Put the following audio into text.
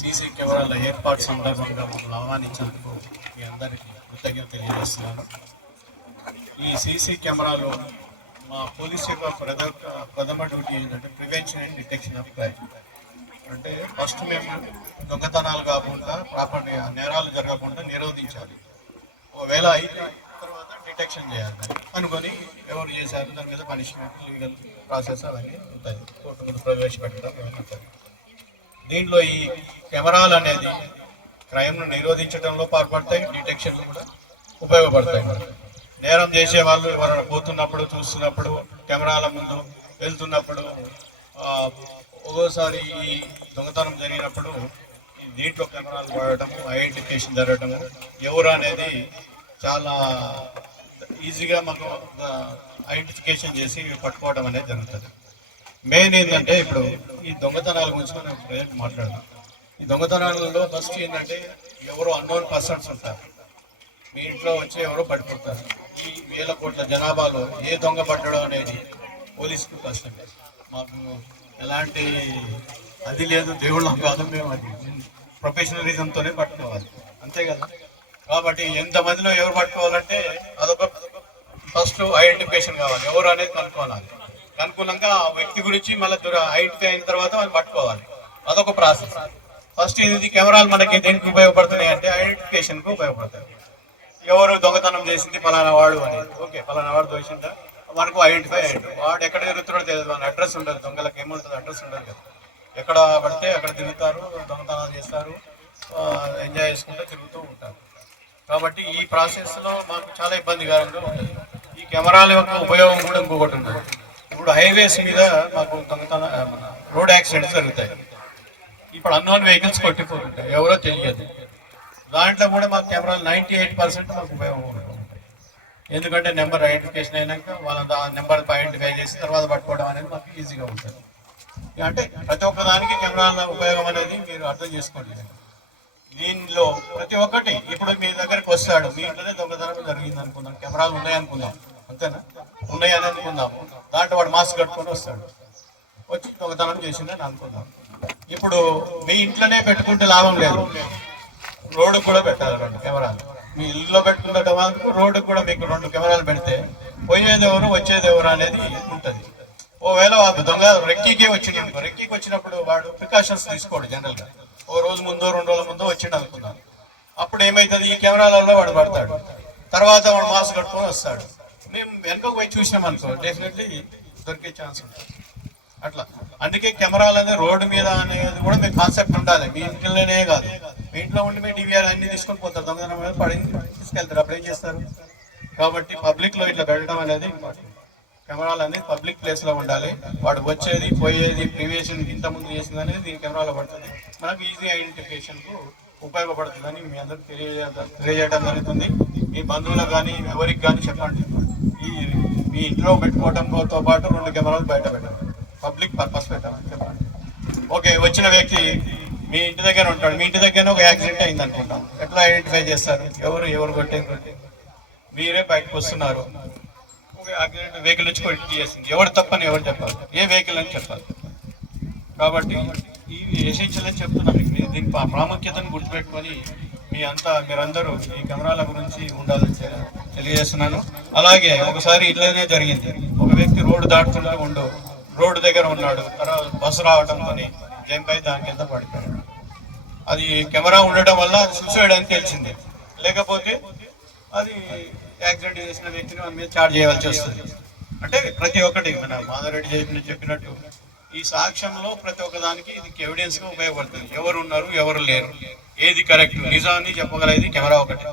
CC కెమెరాల ఏర్పాటు సందర్భంగా మమ్మల్ని ఆహ్వానించినందుకు మీ అందరికీ కృతజ్ఞత తెలియజేస్తున్నాను. ఈ సీసీ కెమెరాలు మా పోలీస్ యొక్క ప్రథమ డ్యూటీ ఏంటంటే prevention and detection of crime. అంటే ఫస్ట్ మేము దొంగతనాలు కాకుండా ప్రాపర్ నేరాలు జరగకుండా నిరోధించాలి. ఒకవేళ అయితే తర్వాత డిటెక్షన్ చేయాలి అనుకొని ఎవరు చేశారు దాని మీద పనిష్మెంట్, లీగల్ ప్రాసెస్ అవన్నీ ఉంటాయి, కోర్టు ముందు ప్రవేశపెట్టడం ఉంటుంది. దీంట్లో ఈ కెమెరాలు అనేది క్రైమ్ను నిరోధించడంలో పాల్పడతాయి, డిటెక్షన్లు కూడా ఉపయోగపడతాయి. నేరం చేసే వాళ్ళు ఎవరైనా పోతున్నప్పుడు, చూస్తున్నప్పుడు, కెమెరాల ముందు వెళ్తున్నప్పుడు, ఒక్కోసారి ఈ దొంగతనం జరిగినప్పుడు దీంట్లో కెమెరాలు వాడటము, ఐడెంటిఫికేషన్ జరగటము, ఎవరు అనేది చాలా ఈజీగా మాకు ఐడెంటిఫికేషన్ చేసి పట్టుకోవడం అనేది జరుగుతుంది. మెయిన్ ఏంటంటే ఇప్పుడు ఈ దొంగతనాల గురించి మనం ప్రజెంట్ మాట్లాడదాం. ఈ దొంగతనాలలో ఫస్ట్ ఏంటంటే ఎవరో అన్నోన్ పర్సన్స్ ఉంటారు, మీ ఇంట్లో వచ్చి ఎవరో పడిపోతారు. ఈ వేల కోట్ల జనాభాలో ఏ దొంగ పట్టడం అనేది పోలీసుకు కష్టం. మాకు ఎలాంటి అది లేదు, దేవుళ్ళం కాదు, మేము అది ప్రొఫెషనలిజంతోనే పట్టుకోవాలి, అంతే కదా. కాబట్టి ఎంతమందిలో ఎవరు పట్టుకోవాలంటే అదొక ఫస్ట్ ఐడెంటిఫికేషన్ కావాలి, ఎవరు అనేది కనుక్కోవాలి. కనుక్కున్నాక ఆ వ్యక్తి గురించి మళ్ళీ ఐడెంటిఫై అయిన తర్వాత మనం పట్టుకోవాలి, అదొక ప్రాసెస్. ఫస్ట్ ఇది కెమెరాలు మనకి దేనికి ఉపయోగపడుతున్నాయి అంటే ఐడెంటిఫికేషన్కి ఉపయోగపడతాయి. ఎవరు దొంగతనం చేసింది ఫలానా వాడు అనేది, ఓకే ఫలానా వాడు దోషిందా మనకు ఐడెంటిఫై అయ్యాడు. వాడు ఎక్కడ తిరుగుతున్నాడో తెలియదు, మన అడ్రస్ ఉండదు, దొంగలకు ఏముంటుంది అడ్రస్ ఉండదు కదా. ఎక్కడ పడితే అక్కడ తిరుగుతారు, దొంగతనాలు చేస్తారు, ఎంజాయ్ చేసుకుంటూ తిరుగుతూ ఉంటారు. కాబట్టి ఈ ప్రాసెస్లో మాకు చాలా ఇబ్బందికరంగా ఉంటుంది. ఈ కెమెరాల యొక్క ఉపయోగం కూడా ఇంకొకటి ఉంటుంది. ఇప్పుడు హైవేస్ మీద మాకు మన రోడ్ యాక్సిడెంట్స్ జరుగుతాయి. ఇప్పుడు అన్నోన్ వెహికల్స్ కొట్టిపోతుంటాయి, ఎవరో తెలియదు. దాంట్లో కూడా మాకు కెమెరాలు 98% మాకు ఉపయోగం ఉంటుంది. ఎందుకంటే నెంబర్ ఐడెంటిఫికేషన్ అయినాక వాళ్ళ నెంబర్ ఐడెంటిఫై చేసి తర్వాత పట్టుకోవడం అనేది మాకు ఈజీగా ఉంటుంది. అంటే ప్రతి ఒక్క దానికి కెమెరాల ఉపయోగం అనేది మీరు అర్థం చేసుకోండి. దీనిలో ప్రతి ఒక్కటి ఇప్పుడు మీ దగ్గరికి వస్తాడు, మీ ఇంట్లోనే దొంగతనం జరిగింది అనుకుందాం, కెమెరాలు ఉన్నాయనుకుందాం, అంతేనా, ఉన్నాయని అనుకుందాం. దాంట్లో వాడు మాస్క్ కట్టుకొని వస్తాడు, వచ్చి దొంగతనం చేసిందని అనుకుందాం. ఇప్పుడు మీ ఇంట్లోనే పెట్టుకుంటే లాభం లేదు, రోడ్డుకు కూడా పెట్టాలి 2 కెమెరాలు. మీ ఇల్లులో పెట్టుకున్న వాళ్ళకు రోడ్డుకు కూడా మీకు 2 కెమెరాలు పెడితే పోయేది ఎవరు వచ్చేది ఎవరు అనేది ఉంటుంది. ఒకవేళ వాడు దొంగ రెక్కీకే వచ్చింది, రెక్కీకి వచ్చినప్పుడు వాడు ప్రికాషన్స్ తీసుకోడు జనరల్గా. ఓ రోజు ముందో 2 రోజుల ముందో వచ్చిండు అనుకున్నాను, అప్పుడు ఏమవుతుంది, ఈ కెమెరాలలో వాడు పడతాడు, తర్వాత వాడు మాస్క్ కట్టుకొని వస్తాడు. మేము వెనకకు పోయి చూసినాం అనుకో, డెఫినెట్లీ దొరికే ఛాన్స్ ఉంటుంది. అట్లా అందుకే కెమెరాలు అనేది రోడ్డు మీద అనేది కూడా మీకు కాన్సెప్ట్ ఉండాలి. మీ ఇంట్లోనే కాదు, మీ ఇంట్లో ఉండి మీ డివిఆర్ అన్ని తీసుకొని పోతారు, దొంగతనం మీద పడి తీసుకెళ్తారు, అప్పుడు ఏం చేస్తారు. కాబట్టి పబ్లిక్లో ఇట్లా పెట్టడం అనేది ఇంపార్టెంట్. కెమెరాలు అనేది పబ్లిక్ ప్లేస్లో ఉండాలి. వాడు వచ్చేది పోయేది ప్రివియేషన్ ఇంతకుముందు చేసింది అనేది దీని కెమెరాలో పడుతుంది, మనకు ఈజీ ఐడెంటిఫికేషన్కు ఉపయోగపడుతుందని మీ అందరికి తెలియజేయడం జరుగుతుంది. మీ బంధువులకు కానీ ఎవరికి కానీ చెప్పండి, మీ ఇంట్లో పెట్టుకోవడంతో పాటు 2 కెమెరాలు బయట పెట్టండి, పబ్లిక్ పర్పస్ పెట్టాలని చెప్పండి. ఓకే, వచ్చిన వ్యక్తి మీ ఇంటి దగ్గర ఉంటాడు, మీ ఇంటి దగ్గర ఒక యాక్సిడెంట్ అయింది అనుకుంటాం, ఎట్లా ఐడెంటిఫై చేస్తారు, ఎవరు కొట్టేది, మీరే బయటకు వస్తున్నారు, యాక్సిడెంట్ వెహికల్ వచ్చి కొట్టి చేసింది, ఎవరు తప్పని ఎవరు చెప్పాలి, ఏ వెహికల్ అని చెప్పాలి. కాబట్టి ఇవి ఎసెన్షియల్ అని చెప్తున్నాం. మీరు దీని ప్రాముఖ్యతను గుర్తుపెట్టుకొని మీరందరూ ఈ కెమెరాల గురించి ఉండాలని తెలియజేస్తున్నాను. అలాగే ఒకసారి ఇట్లనే జరిగింది, ఒక వ్యక్తి రోడ్డు దాటుతున్నా రోడ్డు దగ్గర ఉన్నాడు, తర్వాత బస్సు రావడంతో జంప్ అయి దాని కింద పడిపోయాడు. అది కెమెరా ఉండటం వల్ల సూసైడ్ అని తెలిసింది, లేకపోతే అది యాక్సిడెంట్ చేసిన వ్యక్తిని మన మీద ఛార్జ్ చేయాల్సి వస్తుంది. అంటే ప్రతి ఒక్కటి మన మాధవరెడ్డి చెప్పినట్టు ఈ సాక్ష్యంలో ప్రతి ఒక్క దానికి ఇది ఎవిడెన్స్గా ఉపయోగపడుతుంది. ఎవరు ఉన్నారు ఎవరు లేరు, ఏది కరెక్ట్, నిజాన్ని చెప్పగలది కెమెరా ఒకటి.